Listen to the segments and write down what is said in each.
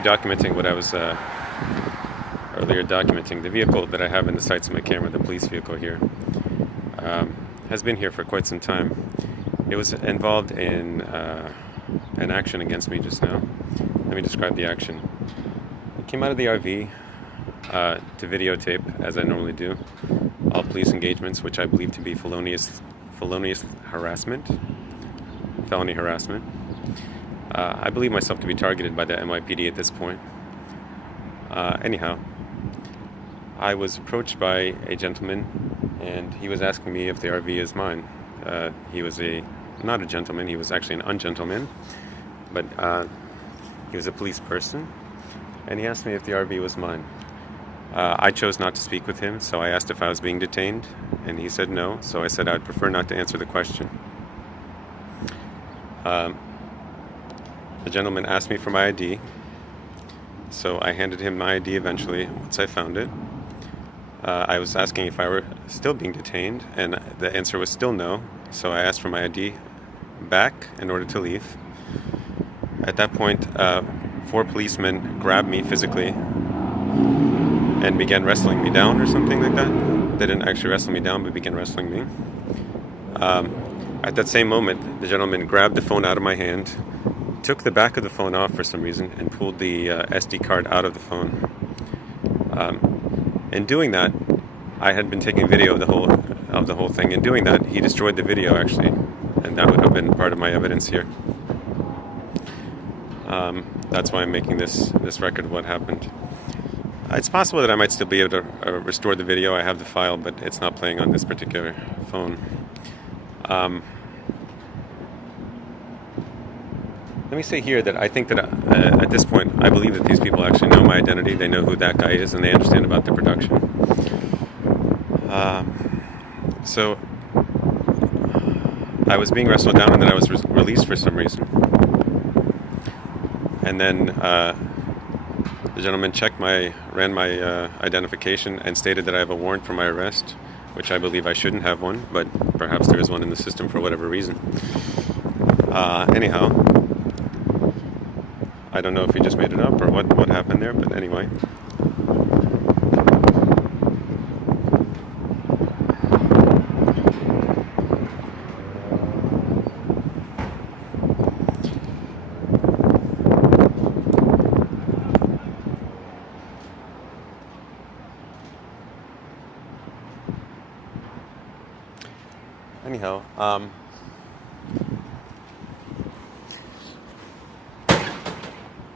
Documenting what I was earlier documenting. The vehicle that I have in the sights of my camera, the police vehicle here, has been here for quite some time. It was involved in an action against me just now. Let me describe the action. I came out of the RV to videotape, as I normally do, all police engagements, which I believe to be felonious harassment, felony harassment. I believe myself to be targeted by the NYPD at this point. Anyhow, I was approached by a gentleman, and he was asking me if the RV is mine. He was not a gentleman, he was actually an ungentleman, but he was a police person, and he asked me if the RV was mine. I chose not to speak with him, so I asked if I was being detained, and he said no, so I said I'd prefer not to answer the question. The gentleman asked me for my ID, so I handed him my ID eventually, once I found it. I was asking if I were still being detained, and the answer was still no, so I asked for my ID back in order to leave. At that point, 4 policemen grabbed me physically and began wrestling me down or something like that. They didn't actually wrestle me down, but began wrestling me. At that same moment, the gentleman grabbed the phone out of my hand, took the back of the phone off for some reason, and pulled the SD card out of the phone. In doing that, I had been taking video of the whole thing. In doing that, he destroyed the video, actually, and that would have been part of my evidence here. That's why I'm making this record of what happened. It's possible that I might still be able to restore the video. I have the file, but it's not playing on this particular phone. Let me say here that I think that at this point, I believe that these people actually know my identity. They know who that guy is, and they understand about the production. So I was being wrestled down, and then I was released for some reason. And then the gentleman ran my identification and stated that I have a warrant for my arrest, which I believe I shouldn't have one, but perhaps there is one in the system for whatever reason. Anyhow, I don't know if he just made it up or what happened there, but anyway.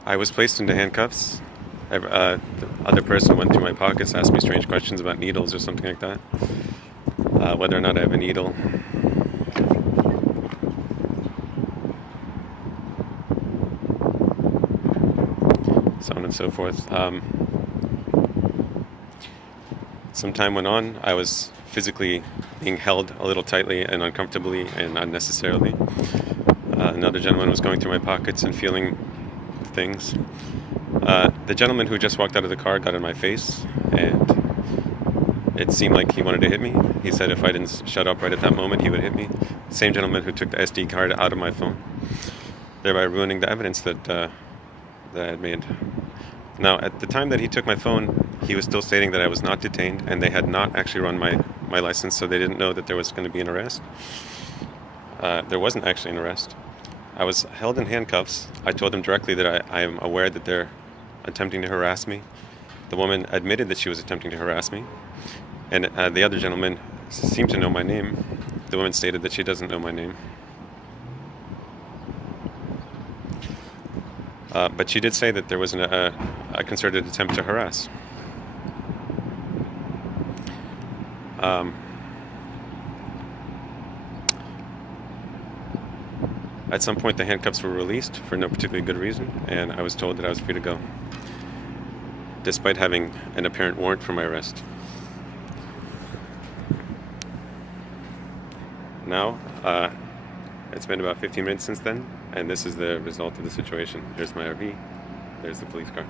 I was placed into handcuffs. The other person went through my pockets, asked me strange questions about needles or something like that. Whether or not I have a needle. So on and so forth. Some time went on. I was physically being held a little tightly and uncomfortably and unnecessarily. Another gentleman was going through my pockets and feeling things. The gentleman who just walked out of the car got in my face, and it seemed like he wanted to hit me. He said if I didn't shut up right at that moment, he would hit me. The same gentleman who took the SD card out of my phone, thereby ruining the evidence that I had made. Now, at the time that he took my phone, he was still stating that I was not detained, and they had not actually run my license, so they didn't know that there was going to be an arrest. There wasn't actually an arrest. I was held in handcuffs. I told them directly that I am aware that they're attempting to harass me. The woman admitted that she was attempting to harass me, and the other gentleman seemed to know my name. The woman stated that she doesn't know my name. But she did say that there was a concerted attempt to harass. At some point, the handcuffs were released for no particularly good reason, and I was told that I was free to go, despite having an apparent warrant for my arrest. Now, it's been about 15 minutes since then, and this is the result of the situation. Here's my RV, there's the police car.